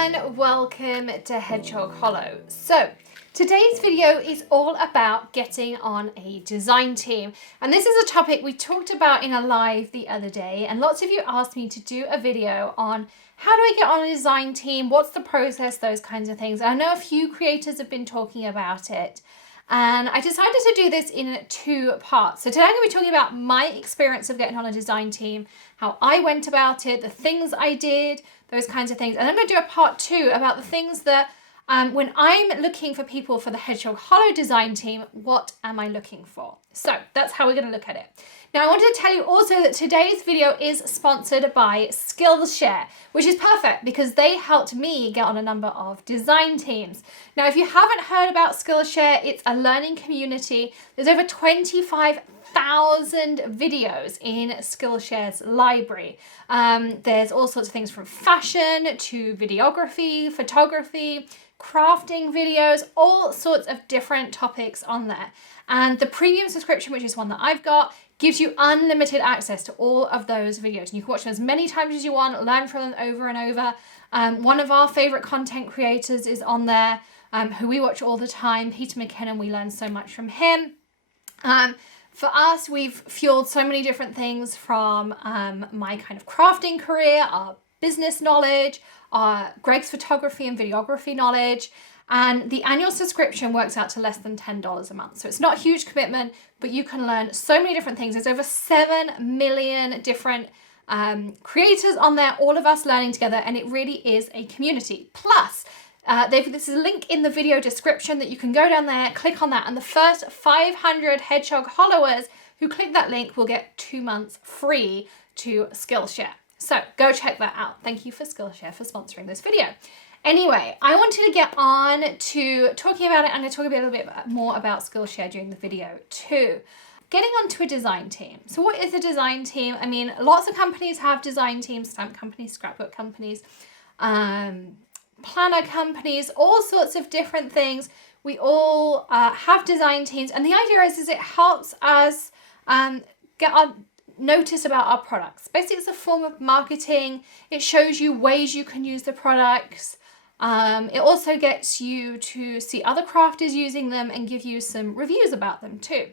everyone, welcome to Hedgehog Hollow. So today's video is all about getting on a design team, and this is a topic we talked about in a live the other day, and lots of you asked me to do a video on how do I get on a design team, what's the process, those kinds of things. I know a few creators have been talking about it, and I decided to do this in two parts. So today I'm going to be talking about my experience of getting on a design team, how I went about it, the things I did, those kinds of things. And I'm going to do a part two about the things that when I'm looking for people for the Hedgehog Hollow design team, what am I looking for? So that's how we're going to look at it. Now I wanted to tell you also that today's video is sponsored by Skillshare, which is perfect because they helped me get on a number of design teams. Now if you haven't heard about Skillshare, it's a learning community. There's over 25,000 videos in Skillshare's library. There's all sorts of things from fashion to videography, photography, crafting videos, all sorts of different topics on there. And the premium subscription, which is one that I've got, gives you unlimited access to all of those videos. And you can watch them as many times as you want, learn from them over and over. One of our favorite content creators is on there, who we watch all the time, Peter McKinnon. We learn so much from him. For us, we've fueled so many different things from my kind of crafting career, our business knowledge, Greg's photography and videography knowledge. And the annual subscription works out to less than $10 a month. So it's not a huge commitment, but you can learn so many different things. There's over 7 million different creators on there, all of us learning together, and it really is a community. Plus, this is a link in the video description that you can go down there, click on that, and the first 500 Hedgehog Hollowers who click that link will get 2 months free to Skillshare. So go check that out. Thank you for Skillshare for sponsoring this video. Anyway, I wanted to get on to talking about it. I'm going to talk a little bit more about Skillshare during the video too. Getting onto a design team. So what is a design team? I mean, lots of companies have design teams, stamp companies, scrapbook companies, planner companies, all sorts of different things. We all have design teams, and the idea is it helps us get our notice about our products. Basically, it's a form of marketing. It shows you ways you can use the products. It also gets you to see other crafters using them and give you some reviews about them too.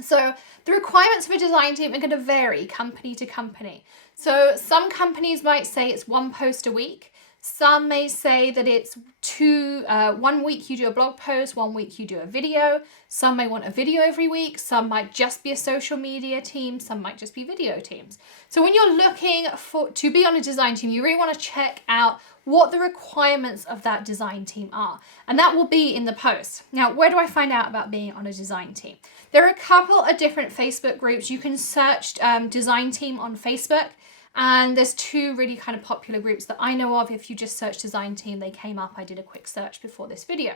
So the requirements of a design team are going to vary company to company. So some companies might say it's 1 post a week. Some may say that it's 1 week you do a blog post, 1 week you do a video. Some may want a video every week. Some might just be a social media team. Some might just be video teams. So when you're looking to be on a design team, you really want to check out what the requirements of that design team are. And that will be in the post. Now, where do I find out about being on a design team? There are a couple of different Facebook groups. You can search design team on Facebook. And there's 2 really kind of popular groups that I know of. If you just search design team, they came up. I did a quick search before this video.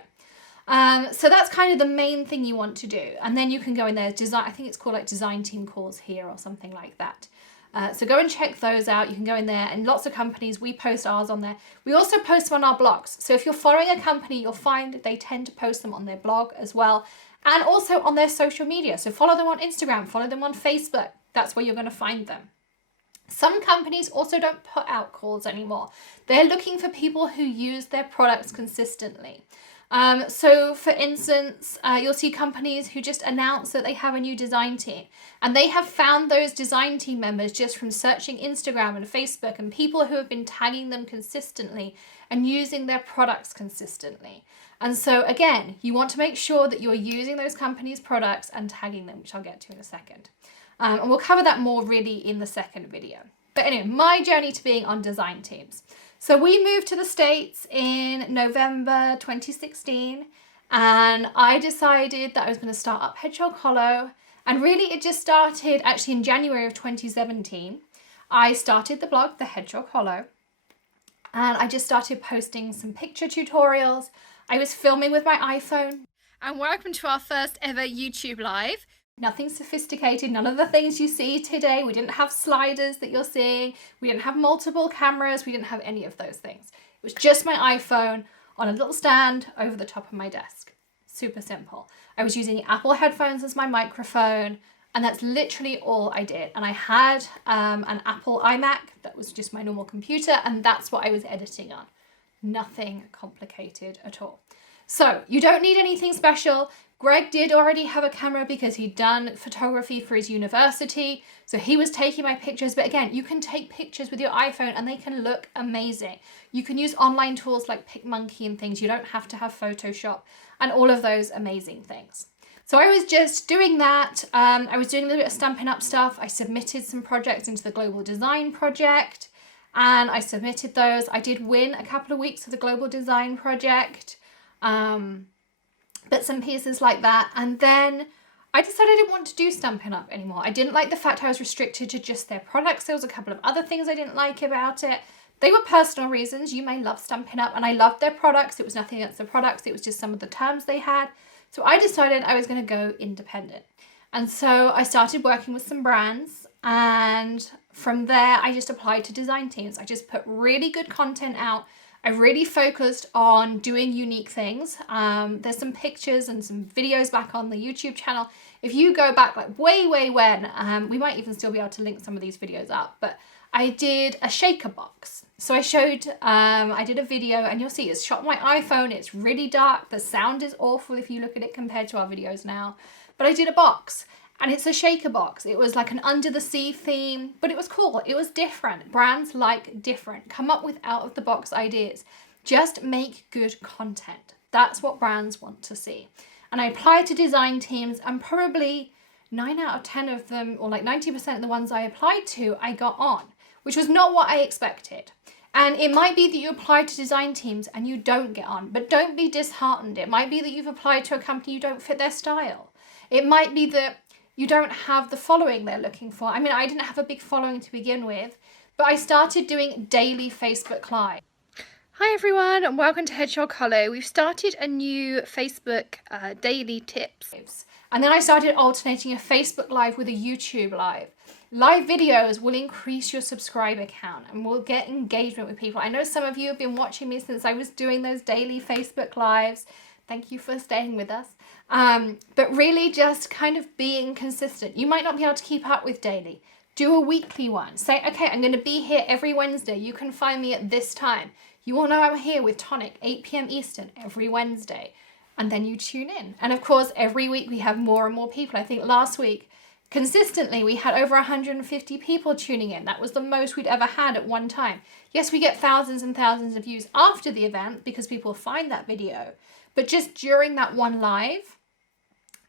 So that's kind of the main thing you want to do. And then you can go in there, I think it's called like design team calls here or something like that. So go and check those out. You can go in there, and lots of companies, we post ours on there. We also post them on our blogs. So if you're following a company, you'll find that they tend to post them on their blog as well, and also on their social media. So follow them on Instagram, follow them on Facebook. That's where you're going to find them. Some companies also don't put out calls anymore. They're looking for people who use their products consistently. So for instance, you'll see companies who just announce that they have a new design team, and they have found those design team members just from searching Instagram and Facebook, and people who have been tagging them consistently and using their products consistently. And so again, you want to make sure that you're using those companies' products and tagging them, which I'll get to in a second. And we'll cover that more really in the second video. But anyway, my journey to being on design teams. So we moved to the States in November 2016, and I decided that I was going to start up Hedgehog Hollow. And really it just started actually in January of 2017. I started the blog, The Hedgehog Hollow, and I just started posting some picture tutorials. I was filming with my iPhone. And welcome to our first ever YouTube live. Nothing sophisticated, none of the things you see today. We didn't have sliders that you're seeing. We didn't have multiple cameras. We didn't have any of those things. It was just my iPhone on a little stand over the top of my desk. Super simple. I was using Apple headphones as my microphone, and that's literally all I did. And I had an Apple iMac that was just my normal computer, and that's what I was editing on. Nothing complicated at all. So you don't need anything special. Greg did already have a camera because he'd done photography for his university. So he was taking my pictures. But again, you can take pictures with your iPhone and they can look amazing. You can use online tools like PicMonkey and things. You don't have to have Photoshop and all of those amazing things. So I was just doing that. I was doing a little bit of Stampin' Up stuff. I submitted some projects into the Global Design Project and I submitted those. I did win a couple of weeks of the Global Design Project. Bits and pieces like that. And then I decided I didn't want to do Stampin' Up anymore. I didn't like the fact I was restricted to just their products. There was a couple of other things I didn't like about it. They were personal reasons. You may love Stampin' Up and I loved their products. It was nothing against the products. It was just some of the terms they had. So I decided I was going to go independent. And so I started working with some brands and from there I just applied to design teams. I just put really good content out. I really focused on doing unique things. There's some pictures and some videos back on the YouTube channel. If you go back like way when, we might even still be able to link some of these videos up, but I did a shaker box. So I showed, I did a video and you'll see it's shot on my iPhone. It's really dark. The sound is awful if you look at it compared to our videos now, but I did a box. And it's a shaker box. It was like an under the sea theme, but it was cool. It was different. Brands like different. Come up with out of the box ideas. Just make good content. That's what brands want to see. And I applied to design teams and probably 9 out of 10 of them, or like 90% of the ones I applied to, I got on, which was not what I expected. And it might be that you apply to design teams and you don't get on, but don't be disheartened. It might be that you've applied to a company you don't fit their style. It might be that you don't have the following they're looking for. I mean, I didn't have a big following to begin with, but I started doing daily Facebook Live. Hi everyone and welcome to Hedgehog Hollow. We've started a new Facebook daily tips. And then I started alternating a Facebook Live with a YouTube Live. Live videos will increase your subscriber count and will get engagement with people. I know some of you have been watching me since I was doing those daily Facebook Lives. Thank you for staying with us. But really just kind of being consistent. You might not be able to keep up with daily. Do a weekly one. Say, okay, I'm going to be here every Wednesday. You can find me at this time. You all know I'm here with Tonic, 8 p.m. Eastern, every Wednesday. And then you tune in. And of course, every week we have more and more people. I think last week, consistently, we had over 150 people tuning in. That was the most we'd ever had at one time. Yes, we get thousands and thousands of views after the event because people find that video. But just during that one live,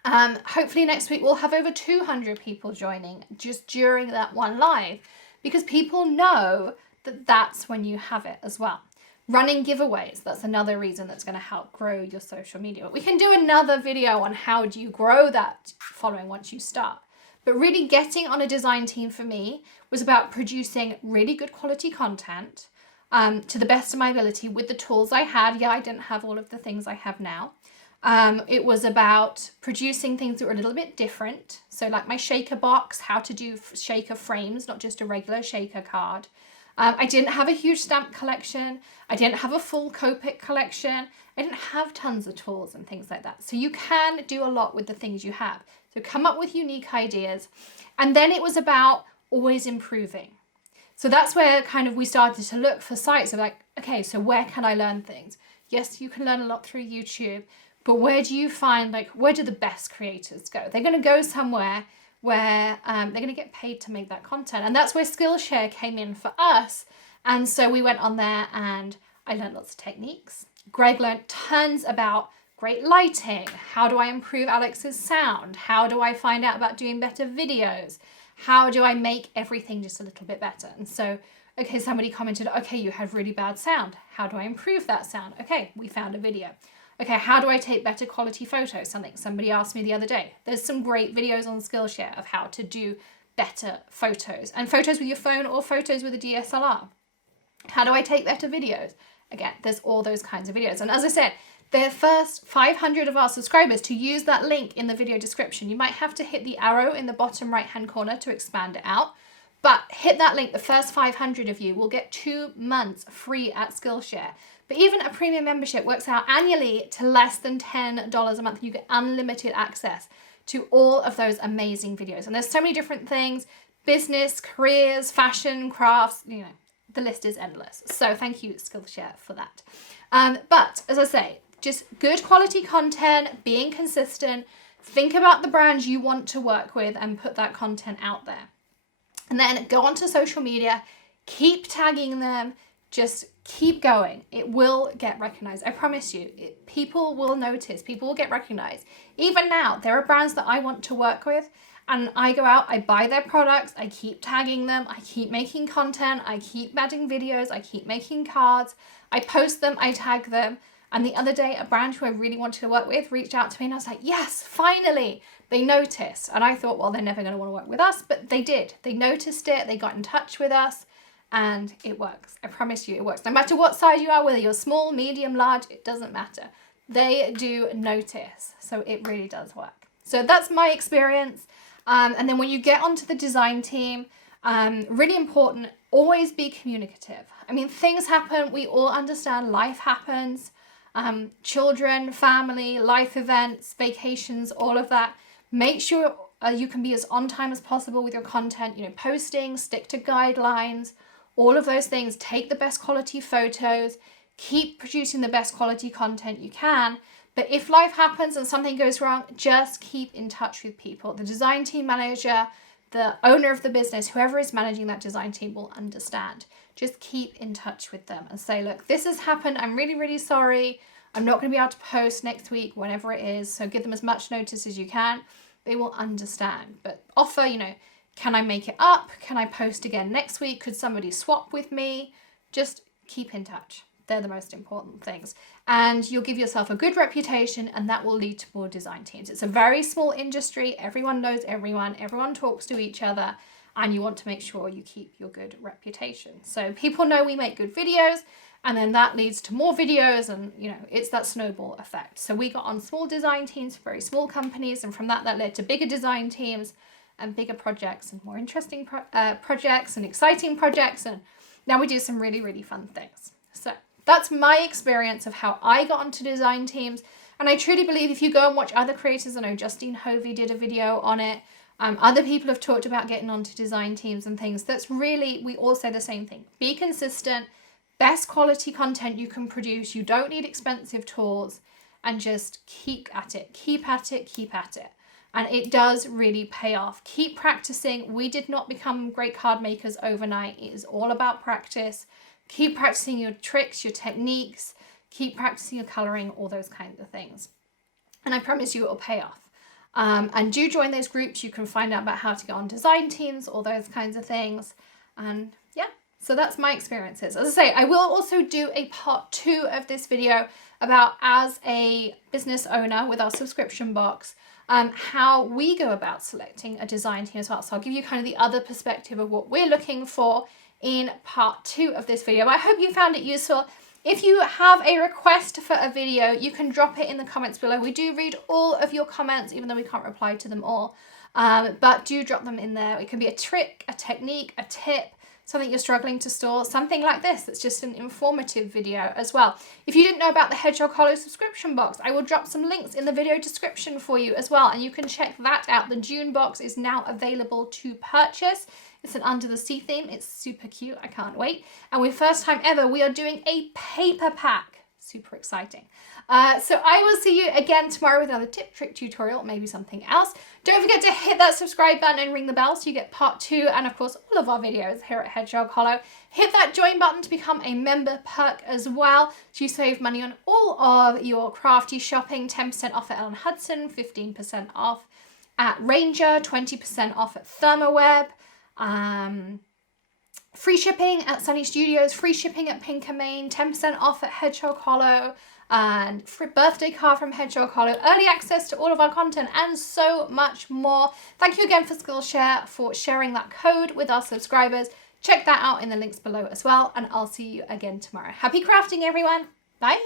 hopefully next week we'll have over 200 people joining just during that one live because people know that that's when you have it as well. Running giveaways, that's another reason that's going to help grow your social media. We can do another video on how do you grow that following once you start. But really getting on a design team for me was about producing really good quality content to the best of my ability with the tools I had. Yeah, I didn't have all of the things I have now. It was about producing things that were a little bit different. So like my shaker box, how to do shaker frames, not just a regular shaker card. I didn't have a huge stamp collection. I didn't have a full Copic collection. I didn't have tons of tools and things like that. So you can do a lot with the things you have. So come up with unique ideas. And then it was about always improving. So that's where kind of we started to look for sites of like, okay, so where can I learn things? Yes, you can learn a lot through YouTube, but where do you find, like, where do the best creators go? They're going to go somewhere where they're going to get paid to make that content. And that's where Skillshare came in for us. And so we went on there and I learned lots of techniques. Greg learned tons about great lighting. How do I improve Alex's sound? How do I find out about doing better videos? How do I make everything just a little bit better? And so, okay, somebody commented, okay, you have really bad sound. How do I improve that sound? Okay, we found a video. Okay, how do I take better quality photos? Somebody asked me the other day. There's some great videos on Skillshare of how to do better photos. And photos with your phone or photos with a DSLR. How do I take better videos? Again, there's all those kinds of videos. And as I said, the first 500 of our subscribers to use that link in the video description. You might have to hit the arrow in the bottom right-hand corner to expand it out. But hit that link, the first 500 of you will get 2 months free at Skillshare. But even a premium membership works out annually to less than $10 a month. You get unlimited access to all of those amazing videos. And there's so many different things, business, careers, fashion, crafts, you know, the list is endless. So thank you, Skillshare, for that. But as I say, just good quality content, being consistent, think about the brands you want to work with and put that content out there. And then go onto social media, keep tagging them, just keep going. It will get recognized. I promise you, people will notice, people will get recognized. Even now, there are brands that I want to work with, and I go out, I buy their products, I keep tagging them, I keep making content, I keep adding videos, I keep making cards, I post them, I tag them. And the other day, a brand who I really wanted to work with reached out to me and I was like, yes, finally, they noticed. And I thought, well, they're never going to want to work with us, but they did. They noticed it, they got in touch with us, and it works. I promise you it works. No matter what size you are, whether you're small, medium, large, it doesn't matter. They do notice. So it really does work. So that's my experience. And then when you get onto the design team, really important, always be communicative. I mean, things happen. We all understand life happens. Children, family, life events, vacations, all of that. Make sure you can be as on time as possible with your content, posting, stick to guidelines, all of those things. Take the best quality photos, keep producing the best quality content you can. But if life happens and something goes wrong, just keep in touch with people. The design team manager, the owner of the business, whoever is managing that design team will understand. Just keep in touch with them and say, look, this has happened. I'm really, really sorry. I'm not going to be able to post next week, whenever it is. So give them as much notice as you can. They will understand. But offer, can I make it up? Can I post again next week? Could somebody swap with me? Just keep in touch. They're the most important things. And you'll give yourself a good reputation, and that will lead to more design teams. It's a very small industry. Everyone knows everyone. Everyone talks to each other. And you want to make sure you keep your good reputation. So people know we make good videos, and then that leads to more videos, and it's that snowball effect. So we got on small design teams for very small companies, and from that led to bigger design teams and bigger projects and more interesting projects and exciting projects, and now we do some really, really fun things. So that's my experience of how I got onto design teams, and I truly believe if you go and watch other creators, I know Justine Hovey did a video on it, other people have talked about getting onto design teams and things. That's really, we all say the same thing. Be consistent, best quality content you can produce. You don't need expensive tools, and just keep at it, keep at it, keep at it. And it does really pay off. Keep practicing. We did not become great card makers overnight. It is all about practice. Keep practicing your tricks, your techniques, keep practicing your coloring, all those kinds of things. And I promise you it will pay off. And do join those groups. You can find out about how to get on design teams, all those kinds of things. And yeah, so that's my experiences. As I say, I will also do a part 2 of this video about, as a business owner with our subscription box, how we go about selecting a design team as well. So I'll give you kind of the other perspective of what we're looking for in part 2 of this video. But I hope you found it useful. If you have a request for a video, you can drop it in the comments below. We do read all of your comments, even though we can't reply to them all. But do drop them in there. It can be a trick, a technique, a tip, something you're struggling to store, something like this. It's just an informative video as well. If you didn't know about the Hedgehog Hollow subscription box, I will drop some links in the video description for you as well, and you can check that out. The June box is now available to purchase. It's an Under the Sea theme. It's super cute. I can't wait. And for first time ever, we are doing a paper pack. Super exciting. So I will see you again tomorrow with another tip, trick, tutorial, maybe something else. Don't forget to hit that subscribe button and ring the bell so you get part 2 and of course all of our videos here at Hedgehog Hollow. Hit that join button to become a member perk as well, so you save money on all of your crafty shopping. 10% off at Ellen Hudson, 15% off at Ranger, 20% off at Thermoweb. Free shipping at Sunny Studios, free shipping at Pinkermain, 10% off at Hedgehog Hollow, and free birthday card from Hedgehog Hollow, early access to all of our content, and so much more. Thank you again for Skillshare for sharing that code with our subscribers. Check that out in the links below as well, and I'll see you again tomorrow. Happy crafting, everyone. Bye.